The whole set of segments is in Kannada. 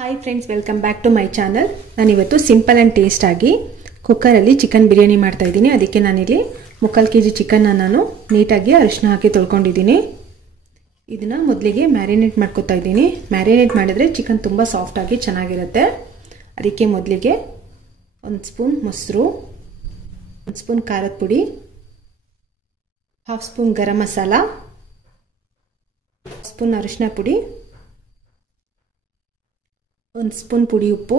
Hi friends, welcome back to my channel. ನಾನಿವತ್ತು ಸಿಂಪಲ್ ಆ್ಯಂಡ್ ಟೇಸ್ಟ್ ಆಗಿ ಕುಕ್ಕರಲ್ಲಿ ಚಿಕನ್ ಬಿರಿಯಾನಿ ಮಾಡ್ತಾ ಇದ್ದೀನಿ. ಅದಕ್ಕೆ ನಾನಿಲ್ಲಿ 3/4 kg ಚಿಕನ್ನ ನಾನು ನೀಟಾಗಿ ಅರಿಶಿನ ಹಾಕಿ ತೊಳ್ಕೊಂಡಿದ್ದೀನಿ. ಇದನ್ನು ಮೊದಲಿಗೆ ಮ್ಯಾರಿನೇಟ್ ಮಾಡ್ಕೊತಾ ಇದ್ದೀನಿ. ಮ್ಯಾರಿನೇಟ್ ಮಾಡಿದರೆ ಚಿಕನ್ ತುಂಬ ಸಾಫ್ಟಾಗಿ ಚೆನ್ನಾಗಿರುತ್ತೆ. ಅದಕ್ಕೆ ಮೊದಲಿಗೆ 1 ಸ್ಪೂನ್ ಮೊಸರು, 1 ಸ್ಪೂನ್ ಖಾರದ ಪುಡಿ, 1/2 ಸ್ಪೂನ್ ಗರಂ ಮಸಾಲ, 1 ಸ್ಪೂನ್ ಅರಿಶಿನ ಪುಡಿ, 1 ಸ್ಪೂನ್ ಪುಡಿ ಉಪ್ಪು,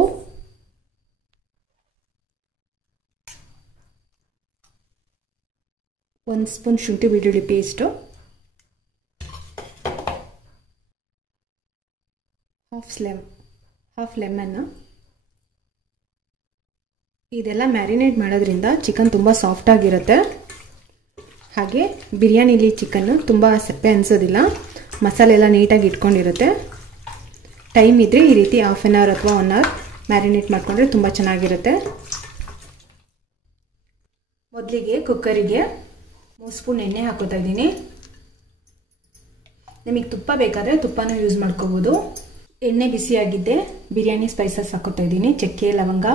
1 ಸ್ಪೂನ್ ಶುಂಠಿ ಬೆಳ್ಳುಳ್ಳಿ ಪೇಸ್ಟು, 1/2 ಲೆಮನ್. ಇದೆಲ್ಲ ಮ್ಯಾರಿನೇಟ್ ಮಾಡೋದ್ರಿಂದ ಚಿಕನ್ ತುಂಬ ಸಾಫ್ಟಾಗಿರುತ್ತೆ. ಹಾಗೆ ಬಿರಿಯಾನಿಲಿ ಚಿಕನ್ನು ತುಂಬ ಸಪ್ಪೆ ಅನಿಸೋದಿಲ್ಲ. ಮಸಾಲೆ ಎಲ್ಲ ನೀಟಾಗಿ ಇಟ್ಕೊಂಡಿರುತ್ತೆ. ಟೈಮ್ ಇದ್ದರೆ ಈ ರೀತಿ 1/2 hour ಅಥವಾ 1 hour ಮ್ಯಾರಿನೇಟ್ ಮಾಡಿಕೊಂಡ್ರೆ ತುಂಬ ಚೆನ್ನಾಗಿರುತ್ತೆ. ಮೊದಲಿಗೆ ಕುಕ್ಕರಿಗೆ 3 ಸ್ಪೂನ್ ಎಣ್ಣೆ ಹಾಕೋತಾ ಇದ್ದೀನಿ. ನಿಮಗೆ ತುಪ್ಪ ಬೇಕಾದರೆ ತುಪ್ಪನೂ ಯೂಸ್ ಮಾಡ್ಕೋಬೋದು. ಎಣ್ಣೆ ಬಿಸಿಯಾಗಿದ್ದೆ ಬಿರಿಯಾನಿ ಸ್ಪೈಸಸ್ ಹಾಕೋತಾ ಇದ್ದೀನಿ. ಚಕ್ಕೆ, ಲವಂಗ,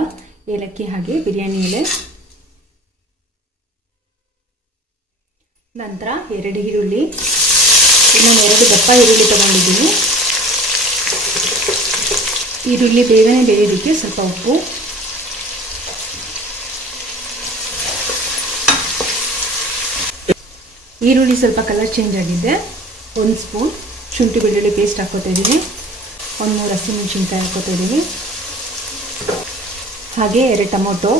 ಏಲಕ್ಕಿ ಹಾಗೆ ಬಿರಿಯಾನಿ ಎಲೆ. ನಂತರ 2 ಈರುಳ್ಳಿ, ಇನ್ನೊಂದು 2 ದಪ್ಪ ಈರುಳ್ಳಿ ತಗೊಂಡಿದ್ದೀನಿ. ಈರುಳ್ಳಿ ಬೇಗನೆ ಬೇಯೋದಕ್ಕೆ ಸ್ವಲ್ಪ ಉಪ್ಪು, ಈರುಳ್ಳಿ ಸ್ವಲ್ಪ ಕಲರ್ ಚೇಂಜ್ ಆಗಿದೆ. 1 ಸ್ಪೂನ್ ಶುಂಠಿ ಬೆಳ್ಳುಳ್ಳಿ ಪೇಸ್ಟ್ ಹಾಕೋತಾ ಇದ್ದೀನಿ. 1 3 ಹಸಿಮೆಣಸಿನ್ಕಾಯಿ ಹಾಕೋತಾ ಇದ್ದೀನಿ. ಹಾಗೆ 2 ಟೊಮೊಟೊ.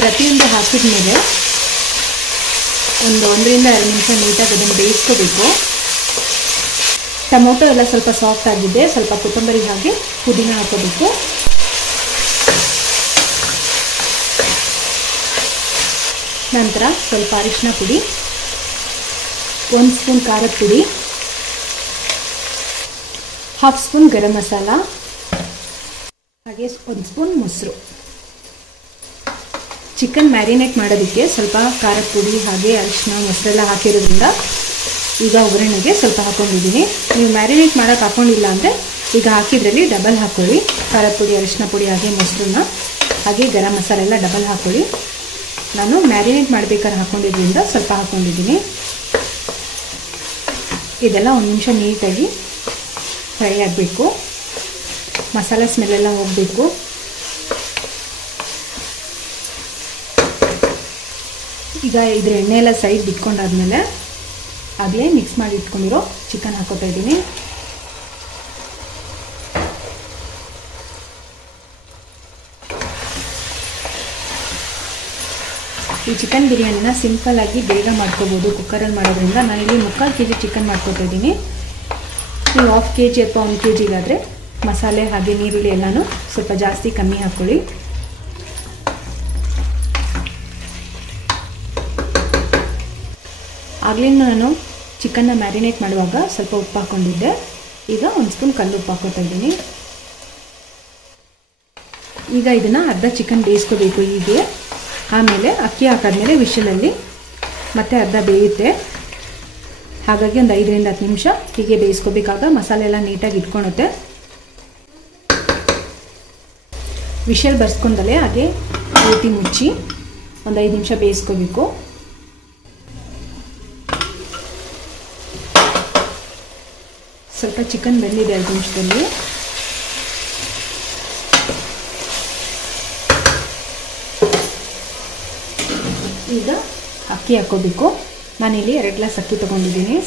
ಪ್ರತಿಯೊಂದು ಹಾಕಿದ ಮೇಲೆ 1 ರಿಂದ 2 ನಿಮಿಷ ನೀಟಾಗಿ ಅದನ್ನು ಬೇಯಿಸ್ಕೋಬೇಕು. ಟೊಮೊಟೊ ಎಲ್ಲ ಸ್ವಲ್ಪ ಸಾಫ್ಟ್ ಆಗಿದೆ. ಸ್ವಲ್ಪ ಕೊತ್ತಂಬರಿ ಹಾಗೆ ಪುದೀನ ಹಾಕೋಬೇಕು. ನಂತರ ಸ್ವಲ್ಪ ಅರಿಶಿನ ಪುಡಿ, 1 ಸ್ಪೂನ್ ಖಾರದ ಪುಡಿ, 1/2 ಸ್ಪೂನ್ ಗರಂ ಮಸಾಲ, ಹಾಗೆ 1 ಸ್ಪೂನ್ ಮೊಸರು. ಚಿಕನ್ ಮ್ಯಾರಿನೇಟ್ ಮಾಡೋದಕ್ಕೆ ಸ್ವಲ್ಪ ಖಾರದ ಪುಡಿ ಹಾಗೆ ಅರಿಶಿನ ಮೊಸರೆಲ್ಲ ಹಾಕಿರೋದ್ರಿಂದ ಈಗ ಒಗ್ಗರಣೆಗೆ ಸ್ವಲ್ಪ ಹಾಕೊಂಡಿದ್ದೀನಿ. ನೀವು ಮ್ಯಾರಿನೇಟ್ ಮಾಡೋಕ್ಕೆ ಹಾಕೊಂಡಿಲ್ಲ ಅಂದರೆ ಈಗ ಹಾಕಿದ್ರಲ್ಲಿ ಡಬಲ್ ಹಾಕ್ಕೊಳ್ಳಿ. ಖಾರದ ಪುಡಿ, ಅರಿಶಿನ ಪುಡಿ ಹಾಗೆ ಮೊಸರನ್ನ ಹಾಗೆ ಗರಂ ಮಸಾಲೆ ಎಲ್ಲ ಡಬಲ್ ಹಾಕ್ಕೊಳ್ಳಿ. ನಾನು ಮ್ಯಾರಿನೇಟ್ ಮಾಡಬೇಕಾದ್ರೆ ಹಾಕೊಂಡಿದ್ದರಿಂದ ಸ್ವಲ್ಪ ಹಾಕ್ಕೊಂಡಿದ್ದೀನಿ. ಇದೆಲ್ಲ 1 ನಿಮಿಷ ನೀಟಾಗಿ ಫ್ರೈ ಆಗಬೇಕು. ಮಸಾಲೆ ಸ್ಮೆಲ್ಲೆಲ್ಲ ಹೋಗಬೇಕು. ಈಗ ಇದ್ರ ಎಣ್ಣೆ ಎಲ್ಲ ಸೈಡ್ ಬಿಟ್ಕೊಂಡಾದ್ಮೇಲೆ ಆಗಲೇ ಮಿಕ್ಸ್ ಮಾಡಿ ಇಟ್ಕೊಂಡಿರೋ ಚಿಕನ್ ಹಾಕೋತಾ ಇದ್ದೀನಿ. ಈ ಚಿಕನ್ ಬಿರಿಯಾನಿನ ಸಿಂಪಲ್ಲಾಗಿ ಬೇಗ ಮಾಡ್ಕೋಬೋದು ಕುಕ್ಕರಲ್ಲಿ ಮಾಡೋದ್ರಿಂದ. ನಾನಿಲ್ಲಿ 3/4 kg ಚಿಕನ್ ಮಾಡ್ಕೋತಾ ಇದ್ದೀನಿ. ನೀವು 1/2 kg ಅಥವಾ 1 kg ಗಾದರೆ ಮಸಾಲೆ ಹಾಗೆ ನೀರುಳ್ಳಿ ಎಲ್ಲನೂ ಸ್ವಲ್ಪ ಜಾಸ್ತಿ ಕಮ್ಮಿ ಹಾಕ್ಕೊಳ್ಳಿ. ಆಗಲೇ ನಾನು ಚಿಕನ್ನ ಮ್ಯಾರಿನೇಟ್ ಮಾಡುವಾಗ ಸ್ವಲ್ಪ ಉಪ್ಪು ಹಾಕ್ಕೊಂಡಿದ್ದೆ. ಈಗ 1 ಸ್ಪೂನ್ ಕಲ್ಲು ಉಪ್ಪು ಹಾಕೋತಾ ಇದ್ದೀನಿ. ಈಗ ಇದನ್ನು ಅರ್ಧ ಚಿಕನ್ ಬೇಯಿಸ್ಕೋಬೇಕು ಹೀಗೆ. ಆಮೇಲೆ ಅಕ್ಕಿ ಹಾಕಾದ್ಮೇಲೆ ವಿಷಲಲ್ಲಿ ಮತ್ತೆ ಅರ್ಧ ಬೇಯುತ್ತೆ. ಹಾಗಾಗಿ ಒಂದು 5 ರಿಂದ 10 ನಿಮಿಷ ಹೀಗೆ ಬೇಯಿಸ್ಕೋಬೇಕಾಗ ಮಸಾಲೆ ಎಲ್ಲ ನೀಟಾಗಿ ಇಟ್ಕೊಳುತ್ತೆ. ವಿಷಲ್ ಬರ್ಸ್ಕೊಂಡಲೇ ಹಾಗೆ ಪೂರ್ತಿ ಮುಚ್ಚಿ ಒಂದು 5 ನಿಮಿಷ ಬೇಯಿಸ್ಕೋಬೇಕು. ಸ್ವಲ್ಪ ಚಿಕನ್ ಬೆಂದಿದೆ 5 ನಿಮಿಷದಲ್ಲಿ. ಈಗ ಅಕ್ಕಿ ಹಾಕೋಬೇಕು. ನಾನಿಲ್ಲಿ 2 ಗ್ಲಾಸ್ ಅಕ್ಕಿ ತೊಗೊಂಡಿದ್ದೀನಿ.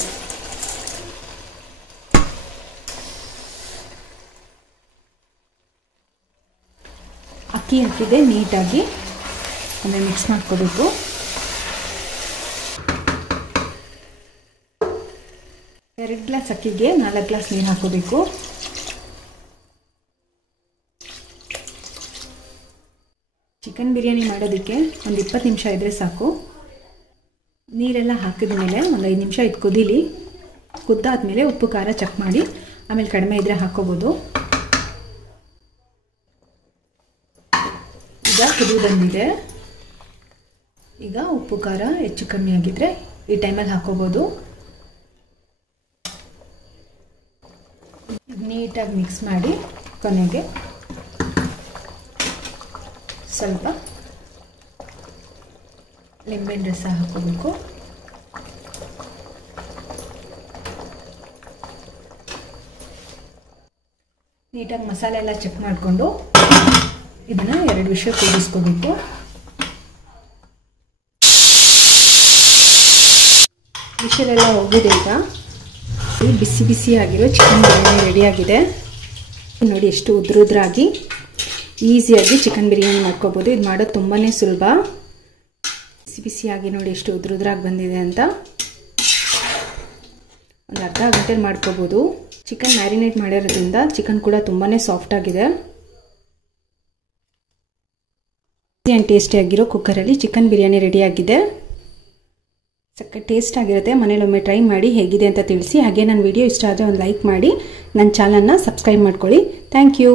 ಅಕ್ಕಿ ಹಾಕಿದೆ ನೀಟಾಗಿ ಅಂದರೆ ಮಿಕ್ಸ್ ಮಾಡ್ಕೋಬೇಕು. ಎರಡು ಗ್ಲಾಸ್ ಅಕ್ಕಿಗೆ 4 ಗ್ಲಾಸ್ ನೀರು ಹಾಕೋಬೇಕು. ಚಿಕನ್ ಬಿರಿಯಾನಿ ಮಾಡೋದಕ್ಕೆ ಒಂದು 20 ನಿಮಿಷ ಇದ್ದರೆ ಸಾಕು. ನೀರೆಲ್ಲ ಹಾಕಿದ ಮೇಲೆ ಒಂದು 5 ನಿಮಿಷ ಇದು ಕುದೀಲಿ. ಕುದ್ದಾದ್ಮೇಲೆ ಉಪ್ಪು ಖಾರ ಚೆಕ್ ಮಾಡಿ ಆಮೇಲೆ ಕಡಿಮೆ ಇದ್ದರೆ ಹಾಕೋಬೋದು. ಈಗ ಕುದಿ ಬಂದಿದೆ. ಈಗ ಉಪ್ಪು ಖಾರ ಹೆಚ್ಚು ಕಮ್ಮಿ ಆಗಿದ್ದರೆ ಈ ಟೈಮಲ್ಲಿ ಹಾಕೋಬೋದು. ನೀಟಾಗಿ ಮಿಕ್ಸ್ ಮಾಡಿ ಕೊನೆಗೆ ಸ್ವಲ್ಪ ಲಿಂಬೆಹಣ್ಣು ರಸ ಹಾಕೋಬೇಕು. ನೀಟಾಗಿ ಮಸಾಲೆ ಎಲ್ಲ ಚೆಕ್ ಮಾಡಿಕೊಂಡು ಇದನ್ನು 2 ವಿಷಯ ಕೂಡಿಸ್ಕೋಬೇಕು. ವಿಷಯೆಲ್ಲ ಹೋಗಿದೆ. ಈಗ ಬಿಸಿ ಬಿಸಿ ಆಗಿರೋ ಚಿಕನ್ ಬಿರಿಯಾನಿ ರೆಡಿಯಾಗಿದೆ. ನೋಡಿ ಎಷ್ಟು ಉದ್ರಾಗಿ ಈಸಿಯಾಗಿ ಚಿಕನ್ ಬಿರಿಯಾನಿ ಮಾಡ್ಕೋಬೋದು. ಇದು ಮಾಡೋದು ತುಂಬಾ ಸುಲಭ. ಬಿಸಿ ಬಿಸಿಯಾಗಿ ನೋಡಿ ಎಷ್ಟು ಉದ್ರಾಗಿ ಬಂದಿದೆ ಅಂತ. ಒಂದು ಅರ್ಧ ಗಂಟೆಲಿ ಮಾಡ್ಕೋಬೋದು. ಚಿಕನ್ ಮ್ಯಾರಿನೇಟ್ ಮಾಡಿರೋದ್ರಿಂದ ಚಿಕನ್ ಕೂಡ ತುಂಬಾ ಸಾಫ್ಟ್ ಆಗಿದೆ. ಈಸಿ ಆ್ಯಂಡ್ ಟೇಸ್ಟಿಯಾಗಿರೋ ಕುಕ್ಕರಲ್ಲಿ ಚಿಕನ್ ಬಿರಿಯಾನಿ ರೆಡಿಯಾಗಿದೆ. ಸಕ್ಕ ಟೇಸ್ಟ್ ಆಗಿರುತ್ತೆ. ಮನೇಲಿ ಒಮ್ಮೆ ಟ್ರೈ ಮಾಡಿ ಹೇಗಿದೆ ಅಂತ ತಿಳಿಸಿ. ಹಾಗೆ ನನ್ನ ವಿಡಿಯೋ ಇಷ್ಟ ಆದರೆ ಒಂದು ಲೈಕ್ ಮಾಡಿ, ನನ್ನ ಚಾನಲ್ನ ಸಬ್ಸ್ಕ್ರೈಬ್ ಮಾಡ್ಕೊಳ್ಳಿ. Thank you.